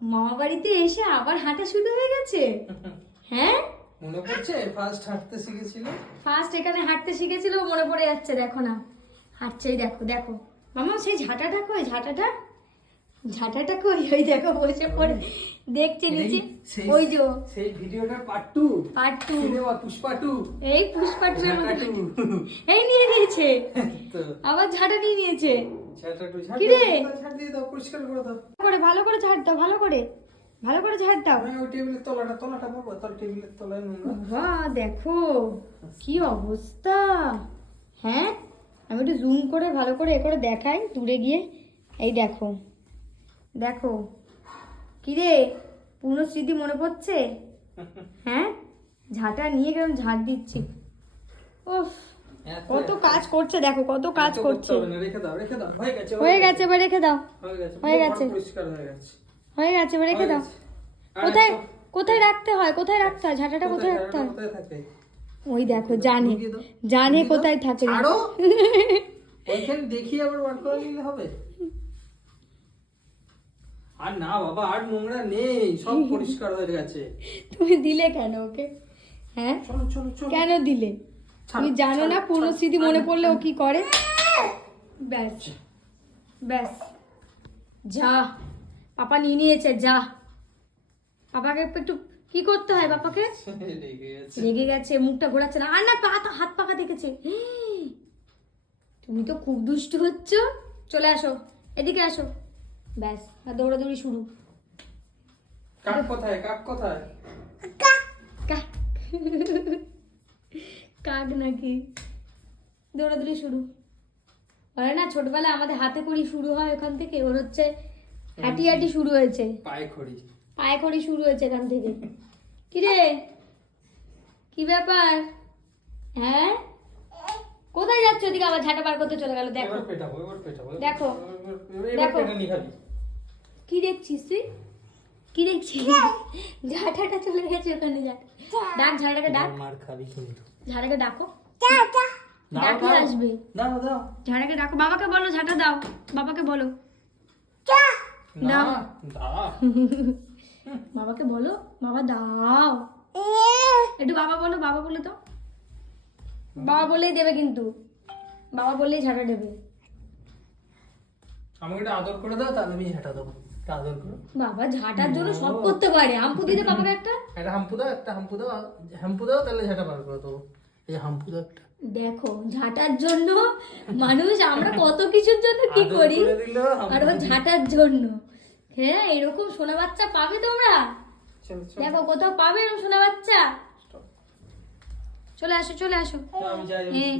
মামা বাড়িতে এসে আবার হাঁটা শুরু হয়ে গেছে। হ্যাঁ? মনে পড়ছে? ফার্স্ট হাঁটতে শিখেছিল? ফার্স্ট এখানে হাঁটতে শিখেছিল মনে পড়ে যাচ্ছে দেখো না। হাঁটছেই দেখো দেখো। মামা সেই ঝাঁটাটা কই? ঝাঁটাটা? ঝাঁটাটা কই? ওই দেখো বসে পড়ে। দেখছে নিচে। ওই যে সেই ভিডিওটা part two part two cinema Pushpa two এই পুষ্পা টু এর ঝাঁটা মতো টু এই নিয়ে নিয়েছে? আবার ঝাঁটা নিয়ে নিয়েছে? ঝাঁটা ঝাঁট করে? ভালো করে ঝাড় দাও ভালো করে। ভালো করে ঝাড় দাও। হ্যাঁ ওই টেবিলের তলাটা তলাটা বাবা তোর টেবিলের তলায় বাহ দেখো কি অবস্থা। হ্যাঁ আমি একটু জুম করে ভালো করে এ করে দেখাই দূরে গিয়ে। এই দেখো দেখো। কি রে পুরনো স্মৃতি মনে পড়ছে? হ্যাঁ ঝাঁটা নিয়ে কেমন ঝাড় দিচ্ছি? কত কাজ করছে দেখো কত কাজ করছে। হয়ে গেছে হয়ে গেছে এবার রেখে দাও। হয়ে গেছে হয়ে গেছে। হয়ে গেছে। হয়ে গেছে এবার রেখে দাও। কোথায় কোথায় রাখতে হয় কোথায় রাখতে হয়? ঝাঁটাটা কোথায় রাখতে হয়? ওই দেখো জানে। জানে কোথায় থাকে। ওইখানে দেখি আবার বার করে নিলে হবে। আর না বাবা আর নোংরা নেই সব পরিষ্কার হয়ে গেছে। তুমি দিলে কেন ওকে? হ্যাঁ? চলো চলো চলো। কেন দিলে? তুমি জানো না পুরনো স্মৃতি মনে পড়লে ও কি করে? ব্যাস ব্যাস। যা পাপা নিয়ে নিয়েছে যা। পাপাকে একটু কি করতে হয় বাপাকে লেগে গেছে মুখটা ঘোরাচ্ছে না। আর না পা- হাত পাকা দেখেছে। তুমি তো খুব দুষ্ট হচ্ছ। চলে আসো এদিকে আসো। ব্যাস আর দৌড়াদৌড়ি শুরু। কাক কোথায় কাক কোথায়? কাক। কাক নাকি? দৌড়াদৌড়ি শুরু। বলে না ছোটবেলায় আমাদের হাতে করি শুরু হয় ওখান থেকে। ওর হচ্ছে হাঁটি হাঁটি শুরু হয়েছে। পায়ে খড়ি। পায়ে করি শুরু হয়েছে এখান থেকে। কি রে কি ব্যাপার? হ্যাঁ? কোথায় যাচ্ছ ওদিকে? আবার ঝাঁটা পার করতে চলে গেল দেখো। দেখো। দেখো। কি দেখছিস তুই? কি দেখছিস? ঝাঁটাটা চলে গেছে ওখানে যা ডাক ঝাঁটাটা ডাক। মার খাবি কিন্তু। ঝাঁটাকে ডাকো। দাও আসবে। দাও দাও। ঝাড়াকে ডাকো। বাবাকে বলো ঝাঁটা দাও। বাবাকে বলো। দাও। বাবাকে বলো বাবা দাও। একটু বাবা বলো বাবা বলে তো বাবা বললেই দেবে কিন্তু। বাবা বললেই ঝাঁটা দেবে। আমাকে একটা আদর করে দাও তাহলে আমি হেঁটা দেবো। একটা আদর করো বাবা ঝাঁটার জন্য সব করতে পারে। আমপু দিতে বাবাকে একটা? একটা হাম্পু দাও একটা হাম্পু দাও হাম্পু দাও তাহলে ঝাঁটা বার করে দেবো। এই হাম্পু দাও একটা। দেখো ঝাঁটার জন্য মানুষ আমরা কত কিছুর জন্য কি করি? আর ও ঝাঁটার জন্য। হ্যাঁ এরকম সোনা বাচ্চা পাবে তোমরা? দেখো কোথাও পাবে এরকম সোনা বাচ্চা? চলে আসো চলে আসো। হ্যাঁ।